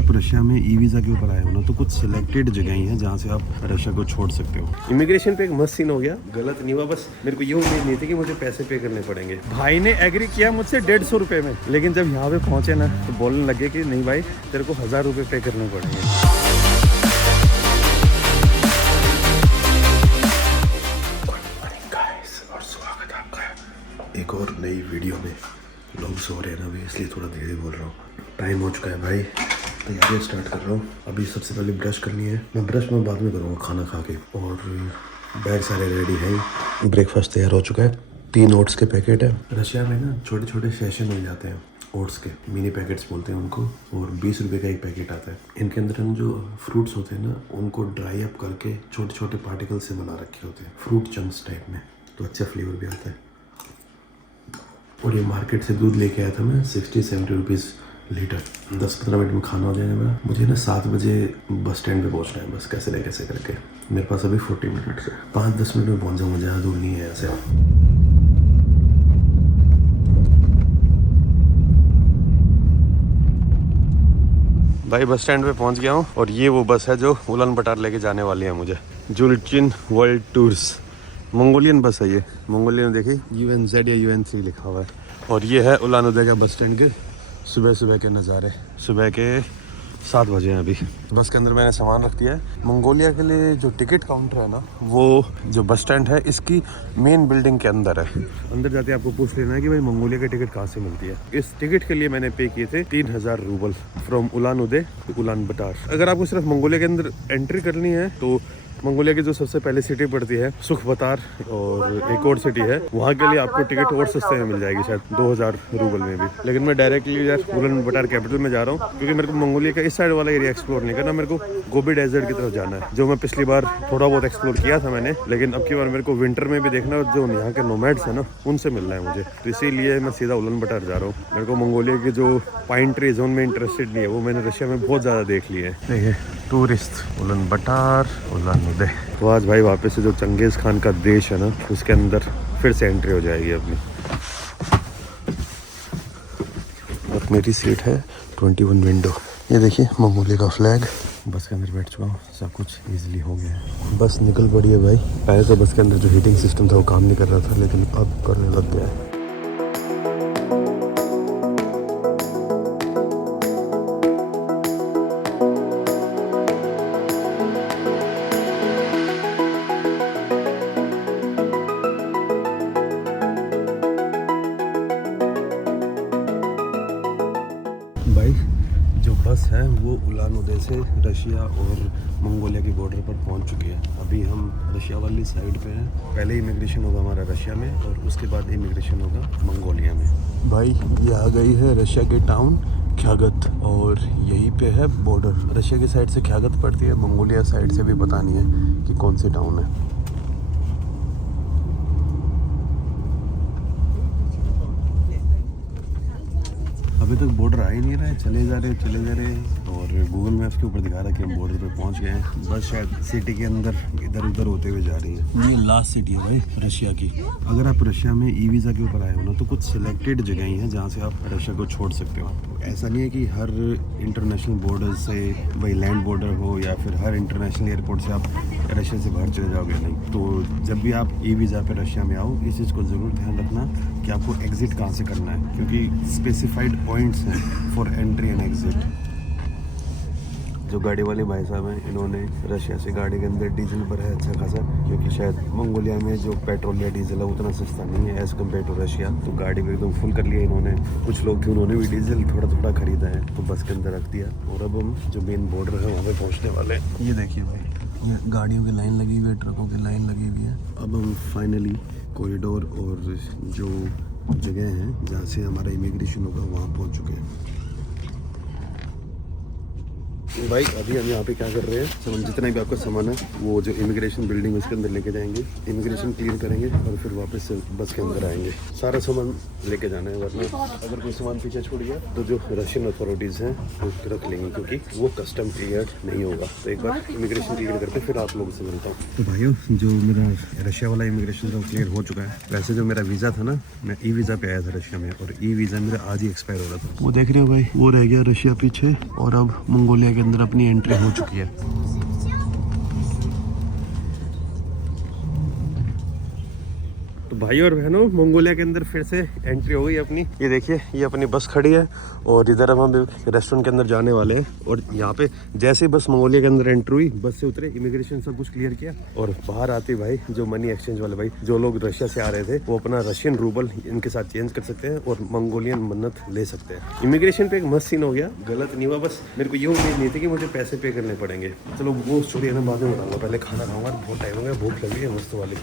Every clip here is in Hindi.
आप रशिया में ई वीज़ा के ऊपर आए हो ना, तो कुछ सिलेक्टेड जगह ही हैं जहाँ से आप रशिया को छोड़ सकते हो। इमिग्रेशन पे एक मस्त सीन हो गया, गलत नहीं हुआ, बस मेरे को ये उम्मीद नहीं थी कि मुझे पैसे पे करने पड़ेंगे। भाई ने एग्री किया मुझसे 150 रुपये में, लेकिन जब यहाँ पे पहुँचे ना तो बोलने लगे कि नहीं भाई तेरे को 1000 रुपये पे करने पड़ेंगे। और स्वागत आपका एक और नई वीडियो में। लोग सो रहे हैं ना अभी, इसलिए थोड़ा धीरे बोल रहा हूँ। टाइम हो चुका है भाई, तैयारियाँ स्टार्ट कर रहा हूँ। अभी सबसे पहले ब्रश करनी है, मैं ब्रश में बाद में करूँगा खाना खा के। और बैग सारे रेडी हैं, ब्रेकफास्ट तैयार हो चुका है। 3 ओट्स के पैकेट है। रशिया में ना छोटे छोटे सेशन मिल जाते हैं ओट्स के, मिनी पैकेट्स बोलते हैं उनको, और 20 रुपये का एक पैकेट आता है। इनके अंदर हम जो फ्रूट्स होते हैं ना उनको ड्राई अप करके छोटे छोटे पार्टिकल से बना रखे होते हैं, फ्रूट चंक्स टाइप में, तो अच्छा फ्लेवर भी आता है। और ये मार्केट से दूध लेके आया था मैं, 60-70 रुपीज़ लीटर। 10-15 मिनट में खाना हो जाएगा मेरा। मुझे ना 7 बजे बस स्टैंड पे पहुंचना है, बस कैसे न कैसे करके। मेरे पास अभी 40 मिनट है, 5-10 मिनट में पहुंच जाऊँगा, ज़्यादा दूर नहीं है यहाँ से। भाई बस स्टैंड पे पहुंच गया हूँ, और ये वो बस है जो उलान बटार लेके जाने वाली है मुझे। जुलचिन वर्ल्ड टूर्स, मंगोलियन बस है ये। मंगोलियन देखिए UNZ या UN3 लिखा हुआ है। और ये है उलान उदे का बस स्टैंड के सुबह सुबह के नज़ारे। सुबह के 7 बजे हैं अभी। बस के अंदर मैंने सामान रख दिया है। मंगोलिया के लिए जो टिकट काउंटर है ना, वो जो बस स्टैंड है इसकी मेन बिल्डिंग के अंदर है। अंदर जाते आपको पूछ लेना है कि भाई मंगोलिया की टिकट कहाँ से मिलती है। इस टिकट के लिए मैंने पे किए थे 3000 rouble from Ulan Ude to Ulan Bator. अगर आपको सिर्फ मंगोलिया के अंदर एंट्री करनी है तो मंगोलिया की जो सबसे पहले सिटी पड़ती है सुखबतार, और एक और सिटी है, वहाँ के लिए आपको टिकट और सस्ते में मिल जाएगी, शायद 2000 रूबल में भी। लेकिन मैं डायरेक्टली यार उलान बटार कैपिटल में जा रहा हूँ, क्योंकि मेरे को मंगोलिया का इस साइड वाला एरिया एक्सप्लोर नहीं करना। मेरे को गोबी डेजर्ट की तरफ जाना है, जो मैं पिछली बार थोड़ा बहुत एक्सप्लोर किया था मैंने, लेकिन अब की बार मेरे को विंटर में भी देखना, जो यहाँ के नोमैड्स है ना उनसे मिलना है मुझे। तो इसीलिए मैं सीधा उलान बटार जा रहा हूँ। मेरे को मंगोलिया की जो पाइन ट्री जोन में इंटरेस्टेड नहीं है, वो मैंने रशिया में बहुत ज़्यादा देख ली है। Tourist Ulan Bator, Ulan Ude. तो आज भाई वापस से जो चंगेज़ खान का देश है ना, उसके अंदर फिर से एंट्री हो जाएगी अपनी। और मेरी सीट है 21 विंडो। ये देखिए मंगोलिया का फ्लैग। बस के अंदर बैठ चुका हूँ, सब कुछ इजीली हो गया है। बस निकल पड़ी है भाई। पहले तो बस के अंदर जो हीटिंग सिस्टम था वो काम नहीं कर रहा था, लेकिन अब करने लग गया है। भाई जो बस है वो उलान उदे से रशिया और मंगोलिया की बॉर्डर पर पहुंच चुकी है। अभी हम रशिया वाली साइड पे हैं। पहले इमिग्रेशन होगा हमारा रशिया में, और उसके बाद इमिग्रेशन होगा मंगोलिया में। भाई ये आ गई है रशिया के टाउन ख्यागत, और यहीं पे है बॉर्डर। रशिया की साइड से ख्यागत पड़ती है, मंगोलिया साइड से भी पता नहीं है कि कौन से टाउन है। अभी तक बॉर्डर आ ही नहीं रहा है, चले जा रहे हैं, और गूगल मैप्स के ऊपर दिखा रहा है कि हम बॉर्डर पे पहुंच गए हैं। बस शायद सिटी के अंदर इधर उधर होते हुए जा रही है। ये लास्ट सिटी है भाई रशिया की। अगर आप रशिया में ई वीज़ा के ऊपर आए हो ना, तो कुछ सिलेक्टेड जगह ही हैं जहाँ से आप रशिया को छोड़ सकते हो। ऐसा नहीं है कि हर इंटरनेशनल बॉर्डर से, भाई लैंड बॉर्डर हो या फिर हर इंटरनेशनल एयरपोर्ट से आप रशिया से बाहर चले जाओगे, नहीं। तो जब भी आप ई वीज़ा पे रशिया में आओ, इस चीज़ को ज़रूर ध्यान रखना कि आपको एग्ज़िट कहाँ से करना है, क्योंकि स्पेसिफाइड पॉइंट्स हैं फॉर एंट्री एंड एग्ज़िट। जो गाड़ी वाले भाई साहब हैं, इन्होंने रशिया से गाड़ी के अंदर डीजल भरा है अच्छा खासा, क्योंकि शायद मंगोलिया में जो पेट्रोल या डीजल है उतना सस्ता नहीं है एज़ कम्पेयर टू रशिया। तो गाड़ी को एकदम फुल कर लिया इन्होंने। कुछ लोग थे उन्होंने भी डीजल थोड़ा थोड़ा खरीदा है, तो बस के अंदर रख दिया। और अब हम जो मेन बॉर्डर है वहाँ पे पहुँचने वाले हैं। ये देखिए भाई, ये गाड़ियों की लाइन लगी हुई है, ट्रकों की लाइन लगी हुई है। अब हम फाइनली कॉरिडोर और जो जगह हैं जहाँ से हमारा इमिग्रेशन होगा वहाँ पहुँच चुके हैं। भाई अभी हम यहाँ पे क्या कर रहे हैं, सामान जितना भी आपका सामान है वो जो इमिग्रेशन बिल्डिंग है उसके अंदर लेके जाएंगे, इमिग्रेशन क्लियर करेंगे और फिर वापस से बस के अंदर आएंगे। सारा सामान लेके जाना है, वरना अगर कोई सामान पीछे छूट गया तो जो रशियन अथॉरिटीज़ हैं वो रख लेंगे, क्योंकि वो कस्टम क्लियर नहीं होगा। तो एक बार इमिग्रेशन क्लियर करके फिर आप लोगों से मिलता हूँ। तो भाइयों जो मेरा रशिया वाला इमिग्रेशन तो क्लियर हो चुका है। वैसे जो मेरा वीज़ा था ना, मैं ई वीज़ा पे आया था रशिया में, और ई वीज़ा मेरा आज ही एक्सपायर हो रहा था। वो देख रहे हो भाई, वो रह गया रशिया पीछे और अब मंगोलिया के अंदर अपनी एंट्री हो चुकी है। तो भाई और बहनों, मंगोलिया के अंदर फिर से एंट्री हो गई अपनी। ये देखिए, ये अपनी बस खड़ी है और इधर अब हम रेस्टोरेंट के अंदर जाने वाले हैं। और यहाँ पे जैसे ही बस मंगोलिया के अंदर एंट्री हुई, बस से उतरे, इमिग्रेशन सब कुछ क्लियर किया और बाहर आते भाई जो मनी एक्सचेंज वाले भाई, जो लोग रशिया से आ रहे थे, वो अपना रशियन रूबल इनके साथ चेंज कर सकते हैं और मंगोलियन मन्नत ले सकते हैं। इमिग्रेशन पे एक मस्त सीन हो गया, गलत नहीं हुआ। बस मेरे को ये उम्मीद नहीं थी कि मुझे पैसे पे करने पड़ेंगे। चलो वो स्टोरी है ना बाद में बताऊंगा, पहले खाना खाऊंगा, बहुत टाइम हो गया, भूख लगी है मस्त वाली।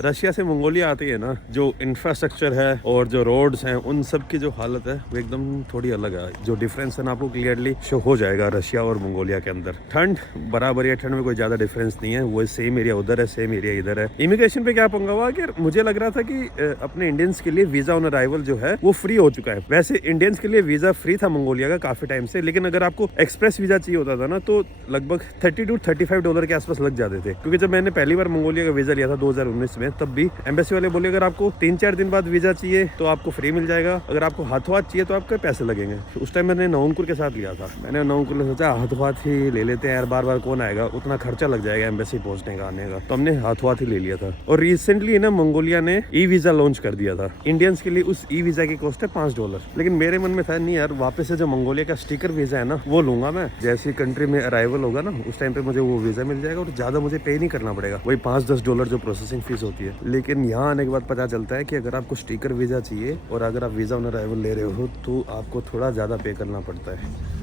रशिया से मंगोलिया आती है ना, जो इंफ्रास्ट्रक्चर है और जो रोड्स हैं, उन सब की जो हालत है वो एकदम थोड़ी अलग है। जो डिफरेंस है ना आपको क्लियरली शो हो जाएगा रशिया और मंगोलिया के अंदर। ठंड बराबर है, ठंड में कोई ज़्यादा डिफरेंस नहीं है, वो सेम एरिया उधर है, सेम एरिया इधर है। इमिग्रेशन पे क्या पंगा हुआ कि मुझे लग रहा था कि अपने इंडियंस के लिए वीज़ा ऑन अराइवल जो है वो फ्री हो चुका है। वैसे इंडियंस के लिए वीज़ा फ्री था मंगोलिया का काफ़ी टाइम से, लेकिन अगर आपको एक्सप्रेस वीज़ा चाहिए होता था ना तो लगभग $30 to $35 के आसपास लग जाते थे। क्योंकि जब मैंने पहली बार मंगोलिया का वीज़ा लिया था 2019 में, तब भी एम्बेसी वाले बोले अगर आपको 3-4 दिन बाद वीज़ा चाहिए तो आपको फ्री मिल जाएगा, अगर आपको हाथों हाथ चाहिए तो आपके पैसे लगेंगे। उस टाइम मैंने नवंकुर के साथ लिया था। मैंने नवंकुर ने सोचा हाथों हाथ ही ले लेते हैं यार, बार बार कौन आएगा, उतना खर्चा लग जाएगा एम्बेसी पहुंचने का, आने का। तो हमने हाथों हाथ ही ले लिया था। और रिसेंटली ना मंगोलिया ने ई वीज़ा लॉन्च कर दिया था इंडियंस के लिए। उस ई वीज़ा की कॉस्ट है $5। लेकिन मेरे मन में था नहीं यार, वापस से जो मंगोलिया का स्टिकर वीज़ा है ना वो लूंगा मैं। जैसी कंट्री में अराइवल होगा ना उस टाइम पे मुझे वो वीज़ा मिल जाएगा और ज़्यादा मुझे पे नहीं करना पड़ेगा, वही $5-10 जो प्रोसेसिंग फीस होती है। लेकिन यहाँ आने के बाद पता चलता है कि अगर आपको स्टिकर वीज़ा चाहिए और अगर आप वीज़ा ऑन अराइवल ले रहे हो तो आपको थोड़ा ज़्यादा पे करना पड़ता है।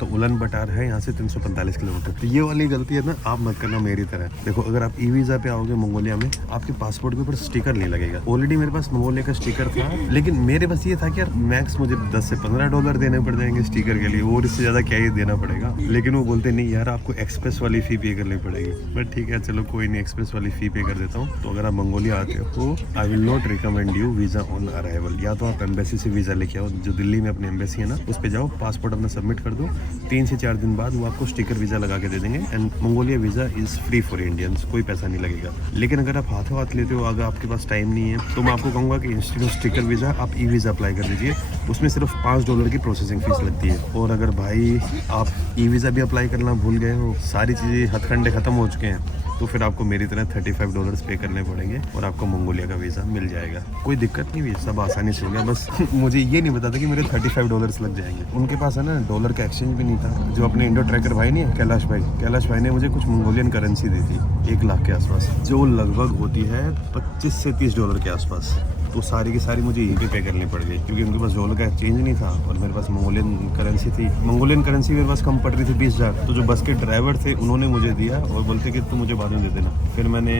तो उलन बटार है यहाँ से 345 किलोमीटर। तो ये वाली गलती है ना आप मत करना मेरी तरह। देखो अगर आप ई वीज़ा पे आओगे मंगोलिया में, आपके पासपोर्ट के ऊपर स्टिकर नहीं लगेगा। ऑलरेडी मेरे पास मंगोलिया का स्टिकर था, लेकिन मेरे पास ये था कि यार मैक्स मुझे $10 से $15 देने पड़ जाएंगे स्टिकर के लिए, और इससे ज़्यादा क्या ही देना पड़ेगा। लेकिन वो बोलते नहीं यार आपको एक्सप्रेस वाली फ़ी पे करनी पड़ेगी। बट ठीक है चलो कोई नहीं, एक्सप्रेस वाली फ़ी पे कर देता हूँ। तो अगर आप मंगोलिया आते हो तो I will not recommend you visa on arrival. या तो आप एम्बेसी से वीज़ा लेके आओ, जो दिल्ली में अपनी एम्बेसी है ना उस पर जाओ, पासपोर्ट अपना सबमिट कर दो, 3 से 4 दिन बाद वो आपको स्टिकर वीज़ा लगा के दे देंगे। And Mongolia visa is free for Indians, कोई पैसा नहीं लगेगा। लेकिन अगर आप हाथों हाथ लेते हो, अगर आपके पास टाइम नहीं है, तो मैं आपको कहूँगा कि इंस्टेड ऑफ स्टिकर वीज़ा आप ई वीज़ा अप्लाई कर दीजिए। उसमें सिर्फ $5 की प्रोसेसिंग फीस लगती है। और अगर भाई आप ई वीज़ा भी अप्लाई करना भूल गए हो, सारी चीज़ें हथकंडे ख़त्म हो चुके हैं, तो फिर आपको मेरी तरह $35 पे करने पड़ेंगे और आपको मंगोलिया का वीज़ा मिल जाएगा। कोई दिक्कत नहीं हुई, सब आसानी से हो गया। बस मुझे ये नहीं बताता कि मेरे $35 लग जाएंगे। उनके पास है ना डॉलर का एक्सचेंज भी नहीं था। जो अपने इंडो ट्रैकर भाई नहीं है कैलाश भाई ने मुझे कुछ मंगोलियन करेंसी दी थी 1 लाख के आसपास, जो लगभग होती है $25 से $30 के आसपास। तो सारी की सारी मुझे यहीं पे करनी पड़ गई, क्योंकि उनके पास डॉलर का एक्सचेंज नहीं था और मेरे पास मंगोलियन करेंसी थी। मंगोलियन करेंसी मेरे पास कम पड़ रही थी 20,000। तो जो बस के ड्राइवर थे उन्होंने मुझे दिया और बोलते कि तू मुझे बाद में दे देना। फिर मैंने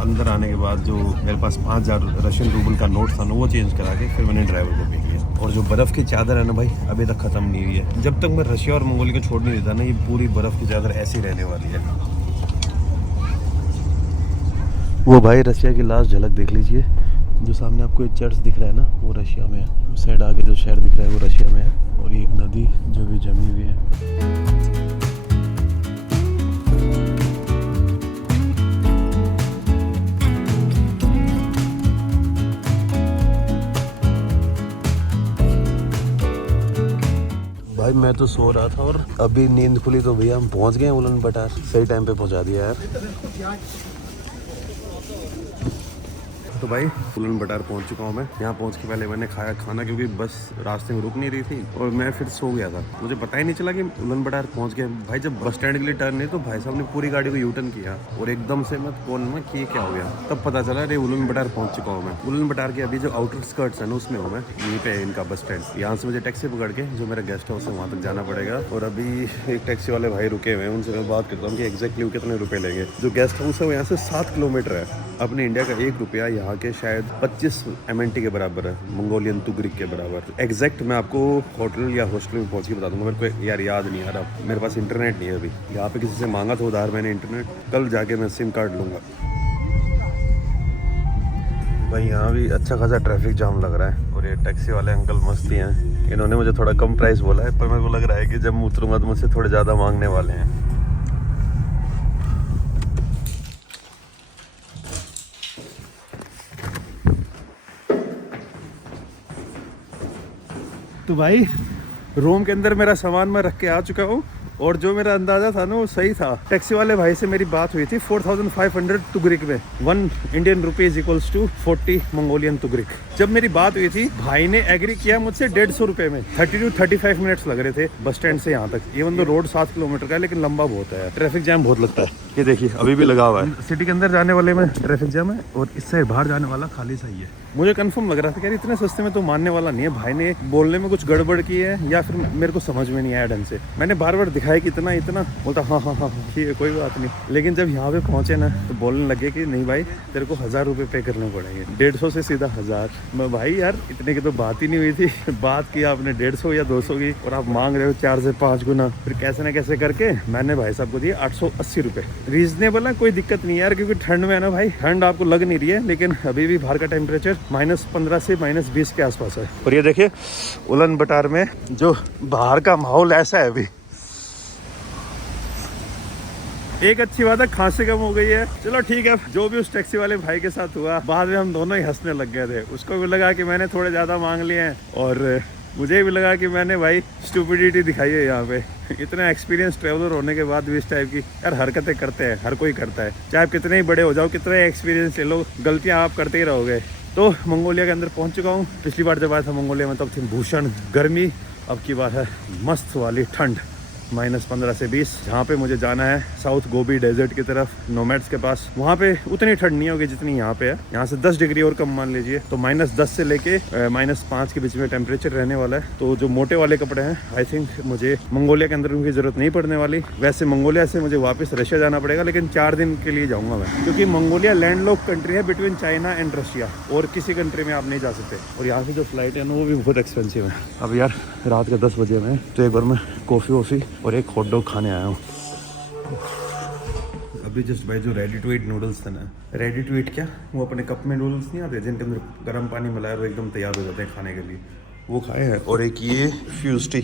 अंदर आने के बाद जो मेरे पास 5,000 रशियन रूबल का नोट था ना वो चेंज करा के फिर मैंने ड्राइवर को पे किया। और जो बर्फ़ की चादर है ना भाई अभी तक ख़त्म नहीं हुई है। जब तक मैं रशिया और मंगोलिया को छोड़ नहीं देता ना, ये पूरी बर्फ़ की चादर ऐसी रहने वाली है। वो भाई रशिया की लास्ट झलक देख लीजिए। जो सामने आपको एक चर्च दिख रहा है ना वो रशिया में है। उस साइड आगे जो शहर दिख रहा है वो रशिया में है। और ये एक नदी जो भी जमी हुई है। भाई मैं तो सो रहा था और अभी नींद खुली तो भैया हम पहुंच गए उलन बटार। सही टाइम पे पहुंचा दिया यार। तो भाई उलन बटार पहुंच चुका हूँ मैं। यहाँ पहुंच के पहले मैंने खाया खाना, क्योंकि बस रास्ते में रुक नहीं रही थी और मैं फिर सो गया था। मुझे पता ही नहीं चला कि उलन बटार पहुंच गए। भाई जब बस स्टैंड के लिए टर्न है तो भाई साहब ने पूरी गाड़ी को यू टर्न किया और एकदम से मैं फोन में कि क्या हो गया, तब पता चला अरे उलन बटार पहुंच चुका हूँ मैं। उलन बटार के अभी जो आउटर स्कर्ट्स है ना उसमें हूँ मैं, यहीं पे इनका बस स्टैंड। यहाँ से मुझे टैक्सी पकड़ के जो मेरा गेस्ट हाउस है वहाँ तक जाना पड़ेगा। और अभी एक टैक्सी वाले भाई रुके हुए हैं, उनसे मैं बात करता हूँ कि एग्जैक्टली कितने रुपये लेंगे। जो गेस्ट हाउस है वो यहाँ से 7 किलोमीटर है। अपने इंडिया का 1 रुपया यहाँ यहाँ के शायद 25 MNT के बराबर है, मंगोलियन तुगरिक के बराबर। एग्जैक्ट मैं आपको होटल या हॉस्टल में पहुँच के बता दूंगा, मेरे को यार याद नहीं आ रहा, मेरे पास इंटरनेट नहीं है अभी। यहाँ पे किसी से मांगा था उधार मैंने इंटरनेट, कल जाके मैं सिम कार्ड लूँगा। भाई यहाँ भी अच्छा खासा ट्रैफिक जाम लग रहा है, और ये टैक्सी वाले अंकल मस्ती हैं, इन्होंने मुझे थोड़ा कम प्राइस बोला है, पर मेरे को लग रहा है कि जब मैं उतरूंगा तो मुझसे थोड़े ज़्यादा मांगने वाले हैं। तो भाई रोम के अंदर मेरा सामान मैं रख के आ चुका हूँ, और जो मेरा अंदाजा था ना वो सही था। टैक्सी वाले भाई से मेरी बात हुई थी 4500 तुगरिक में, 1 Indian rupees equals to 40 Mongolian tugrik. जब मेरी बात हुई थी भाई ने एग्री किया मुझसे 150 रुपए में। 30 to 35 मिनट्स लग रहे थे बस स्टैंड से यहाँ तक। इवन तो रोड 7 किलोमीटर का है, लेकिन लंबा बहुत है, ट्रैफिक जैम बहुत लगता है। ये देखिए अभी भी लगा हुआ है। सिटी के अंदर जाने वाले में ट्रैफिक जैम है, और इससे बाहर जाने वाला खाली सही है। मुझे कंफर्म लग रहा था कि इतने सस्ते में तो मानने वाला नहीं है, भाई ने बोलने में कुछ गड़बड़ की है या फिर मेरे को समझ में नहीं आया ढंग से। मैंने बार बार दिखाया कि इतना इतना, बोलता हाँ हाँ हाँ ठीक है कोई बात नहीं। लेकिन जब यहाँ पे पहुंचे ना तो बोलने लगे कि नहीं भाई तेरे को 1000 रुपये पे करने पड़ेंगे, 150 से सीधा 1000। मैं भाई यार इतने की तो बात ही नहीं हुई थी, बात की आपने 150 या 200 की, और आप मांग रहे हो 4 से 5 गुना। फिर कैसे न कैसे करके मैंने भाई साहब को दिए 880 रुपये। रीजनेबल है, कोई दिक्कत नहीं यार, क्योंकि ठंड में है ना भाई, ठंड आपको लग नहीं रही है, लेकिन अभी भी बाहर का टेम्परेचर -15 से -20 के आसपास है। और ये देखिए उलन बटार में जो बाहर का माहौल ऐसा है अभी। एक अच्छी बात है खांसी कम हो गई है। चलो ठीक है, जो भी उस टैक्सी वाले भाई के साथ हुआ, बाद में हम दोनों ही हंसने लग गए थे। उसको भी लगा कि मैंने थोड़े ज़्यादा मांग लिए हैं, और मुझे भी लगा कि मैंने भाई स्टूपिडिटी दिखाई है यहाँ पे। इतना एक्सपीरियंस ट्रैवलर होने के बाद भी इस टाइप की यार हरकतें करते हैं, हर कोई करता है, चाहे आप कितने ही बड़े हो जाओ, कितने एक्सपीरियंस ले लो, गलतियाँ आप करते ही रहोगे। तो मंगोलिया के अंदर पहुँच चुका हूँ। पिछली बार जब आया था मंगोलिया में तब थी भूषण गर्मी, अब की बात है मस्त वाली ठंड, -15 से 20। जहाँ पे मुझे जाना है साउथ गोबी डेजर्ट की तरफ, नोमैड्स के पास। वहाँ पे उतनी ठंड नहीं होगी जितनी यहाँ पे है, यहाँ से 10 डिग्री और कम मान लीजिए। तो -10 से लेके -5 के बीच में टेम्परेचर रहने वाला है। तो जो मोटे वाले कपड़े हैं आई थिंक मुझे मंगोलिया के अंदर उनकी जरूरत नहीं पड़ने वाली। वैसे मंगोलिया से मुझे वापस रशिया जाना पड़ेगा, लेकिन 4 दिन के लिए जाऊँगा मैं, क्योंकि मंगोलिया लैंडलॉक कंट्री है बिटवीन चाइना एंड रशिया, और किसी कंट्री में आप नहीं जा सकते। और यहाँ से जो फ्लाइट है ना वो भी बहुत एक्सपेंसिव है। अब यार रात के 10 बजे में, तो एक बार मैं कॉफ़ी वॉफ़ी और एक हॉट डॉग खाने आया हूँ। अभी जस्ट भाई जो रेडी टू ईट नूडल्स थे ना, रेडी टू ईट क्या, वो अपने कप में नूडल्स नहीं आते जिनके अंदर गर्म पानी मिलाया वो एकदम तैयार हो जाते हैं खाने के लिए, वो खाए हैं। और एक ये फ्यूज टी,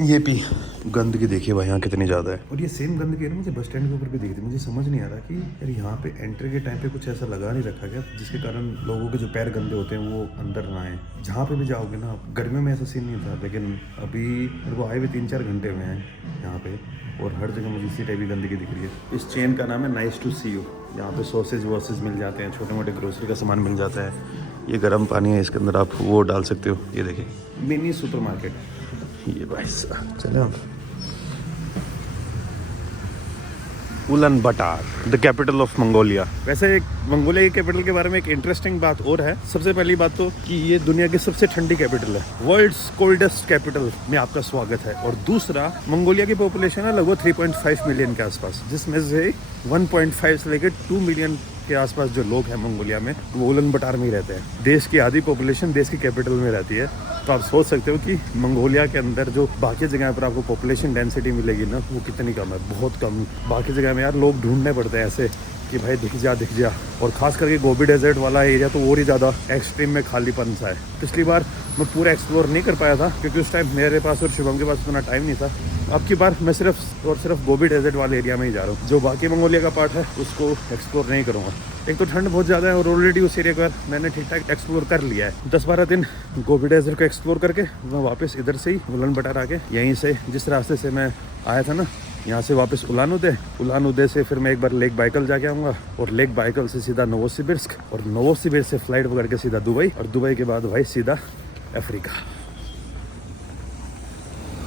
ये पी। गंदगी देखिए भाई यहाँ कितनी ज़्यादा है, और ये सेम गंदगी है मुझे बस स्टैंड के ऊपर भी दिखती। मुझे समझ नहीं आ रहा कि यार यहाँ पे एंट्री के टाइम पे कुछ ऐसा लगा नहीं रखा गया जिसके कारण लोगों के जो पैर गंदे होते हैं वो अंदर ना आए। जहाँ पे भी जाओगे ना, गर्मियों में ऐसा सीन नहीं था, लेकिन अभी मेरे को आए हुए 3-4 घंटे में है यहाँ पे, और हर जगह मुझे इसी टाइप की गंदगी दिख रही है। इस चेन का नाम है नाइस टू सी यू। यहाँ पे सॉसेज वॉसेज मिल जाते हैं, छोटे मोटे ग्रोसरी का सामान मिल जाता है। ये गर्म पानी है, इसके अंदर आप वो डाल सकते हो। ये देखिए मिनी सुपरमार्केट। ये भाई चले हम उलन बटार, द कैपिटल ऑफ मंगोलिया। वैसे मंगोलिया की कैपिटल के बारे में एक इंटरेस्टिंग बात और है। सबसे पहली बात तो कि ये दुनिया की सबसे ठंडी कैपिटल है, वर्ल्ड्स कोल्डेस्ट कैपिटल में आपका स्वागत है। और दूसरा, मंगोलिया की पॉपुलेशन है लगभग 3.5 मिलियन के आसपास, जिसमें से 1.5 से लेकर 2 मिलियन के आसपास जो लोग हैं मंगोलिया में, वो उलन बटार में ही रहते हैं। देश की आधी पॉपुलेशन देश की कैपिटल में रहती है। तो आप सोच सकते हो कि मंगोलिया के अंदर जो बाकी जगह पर आपको पॉपुलेशन डेंसिटी मिलेगी ना, वो कितनी कम है, बहुत कम। बाकी जगह में यार लोग ढूंढने पड़ते हैं ऐसे कि भाई दिख जा। और खास करके गोबी डेजर्ट वाला एरिया तो और ही ज़्यादा एक्सट्रीम में खालीपन सा है। पिछली बार मैं पूरा एक्सप्लोर नहीं कर पाया था क्योंकि उस टाइम मेरे पास और शुभम के पास उतना टाइम नहीं था। अब की बार मैं सिर्फ और सिर्फ गोबी डेजर्ट वाले एरिया में ही जा रहा हूँ। जो बाकी मंगोलिया का पार्ट है उसको एक्सप्लोर नहीं करूँगा। एक तो ठंड बहुत ज़्यादा है, और ऑलरेडी उस एरिया को मैंने ठीक ठाक एक्सप्लोर कर लिया है। 10-12 दिन गोबी डेजर्ट को एक्सप्लोर करके मैं वापस इधर से ही उलन बटार आके, यहीं से जिस रास्ते से मैं आया था ना, यहाँ से वापस उलान उदे से फिर मैं एक बार लेक बाइकल जाके आऊँगा, और लेक बाइकल से सीधा नोवोसिबिर्स्क, और नोवोसिबिर्स्क से फ्लाइट पकड़ के सीधा दुबई, और दुबई के बाद भाई सीधा अफ्रीका।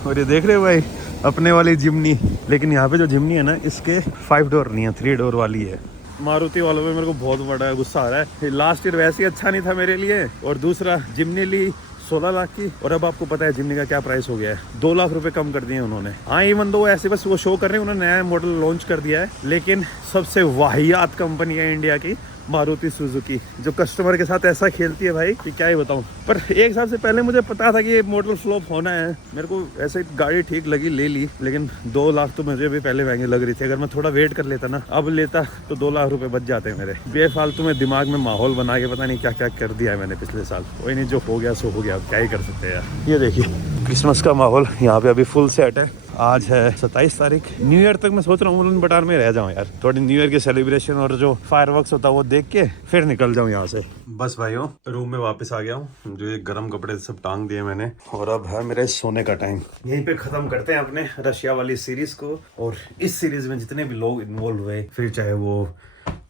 और ये देख रहे हो भाई अपने वाली जिमनी, लेकिन यहाँ पे जो जिमनी है ना, इसके 5 डोर नहीं है, 3 डोर वाली है। मारुति वालों में मेरे को बहुत बड़ा गुस्सा आ रहा है। लास्ट ईयर वैसे ही अच्छा नहीं था मेरे लिए, और दूसरा जिमनी ली 16 लाख की, और अब आपको पता है जिमनी का क्या प्राइस हो गया है, 2 लाख रुपए कम कर दिए उन्होंने। हाँ, इवन दो ऐसे बस वो शो कर रहे हैं उन्होंने नया मॉडल लॉन्च कर दिया है, लेकिन सबसे वाहियात कंपनी है इंडिया की, मारुति सुजुकी, जो कस्टमर के साथ ऐसा खेलती है भाई कि क्या ही बताऊं। पर एक हिसाब से पहले मुझे पता था कि ये मॉडल फ्लॉप होना है, मेरे को ऐसे गाड़ी ठीक लगी, ले ली। लेकिन 2 लाख तो मुझे भी पहले महंगी लग रही थी। अगर मैं थोड़ा वेट कर लेता ना, अब लेता तो 2 लाख रुपए बच जाते हैं मेरे। बेफालतू में दिमाग में माहौल बना के पता नहीं क्या क्या कर दिया है मैंने पिछले साल। कोई नहीं, जो हो गया सो हो गया, अब क्या ही कर सकते हैं यार। ये देखिए क्रिसमस का माहौल यहाँ पे अभी फुल सेट है। आज है 27 तारीख। न्यू ईयर तक मैं सोच रहा हूँ उलन बटार में रह जाऊँ यार, थोड़ी न्यू ईयर के सेलिब्रेशन और जो फायरवर्क्स होता है वो देख के फिर निकल जाऊँ यहाँ से। बस भाइयों, रूम में वापस आ गया हूँ। जो ये गर्म कपड़े सब टांग दिए मैंने, और अब है मेरे सोने का टाइम। यहीं पे खत्म करते हैं अपने रशिया वाली सीरीज को। और इस सीरीज में जितने भी लोग इन्वॉल्व हुए, फिर चाहे वो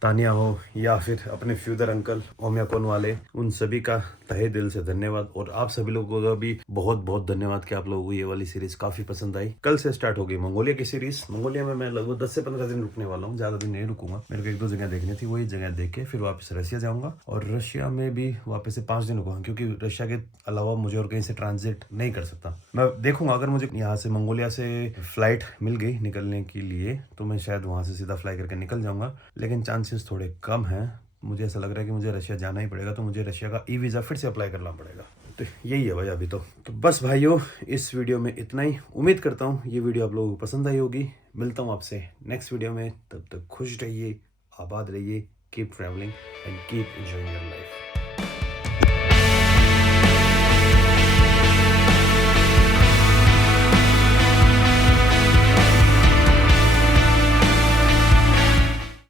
तानिया हो या फिर अपने फ्यूदर अंकल ओमियाकोन वाले, उन सभी का तहे दिल से धन्यवाद। और आप सभी लोगों का भी बहुत बहुत धन्यवाद कि आप लोगों को ये वाली सीरीज काफी पसंद आई। कल से स्टार्ट हो गई मंगोलिया की सीरीज। मंगोलिया में मैं लगभग 10 से 15 दिन रुकने वाला हूँ, ज्यादा दिन नहीं रुकूंगा। मेरे को 1-2 जगह देखनी थी, वही जगह देख के फिर वापस रशिया जाऊंगा। और रशिया में भी वापस से 5 दिन रुकूंगा, क्योंकि रशिया के अलावा मुझे और कहीं से ट्रांजिट नहीं कर सकता। मैं देखूंगा, अगर मुझे यहाँ से मंगोलिया से फ्लाइट मिल गई निकलने के लिए तो मैं शायद वहां से सीधा फ्लाई करके निकल जाऊंगा। लेकिन चांसेस थोड़े कम हैं। मुझे ऐसा लग रहा है कि मुझे रशिया जाना ही पड़ेगा, तो मुझे रशिया का ई वीज़ा फिर से अप्लाई करना पड़ेगा। तो यही है भाई अभी तो बस भाइयों, इस वीडियो में इतना ही। उम्मीद करता हूँ ये वीडियो आप लोगों को पसंद आई होगी। मिलता हूँ आपसे नेक्स्ट वीडियो में, तब तक खुश रहिए, आबाद रहिए, keep travelling and keep enjoying your life.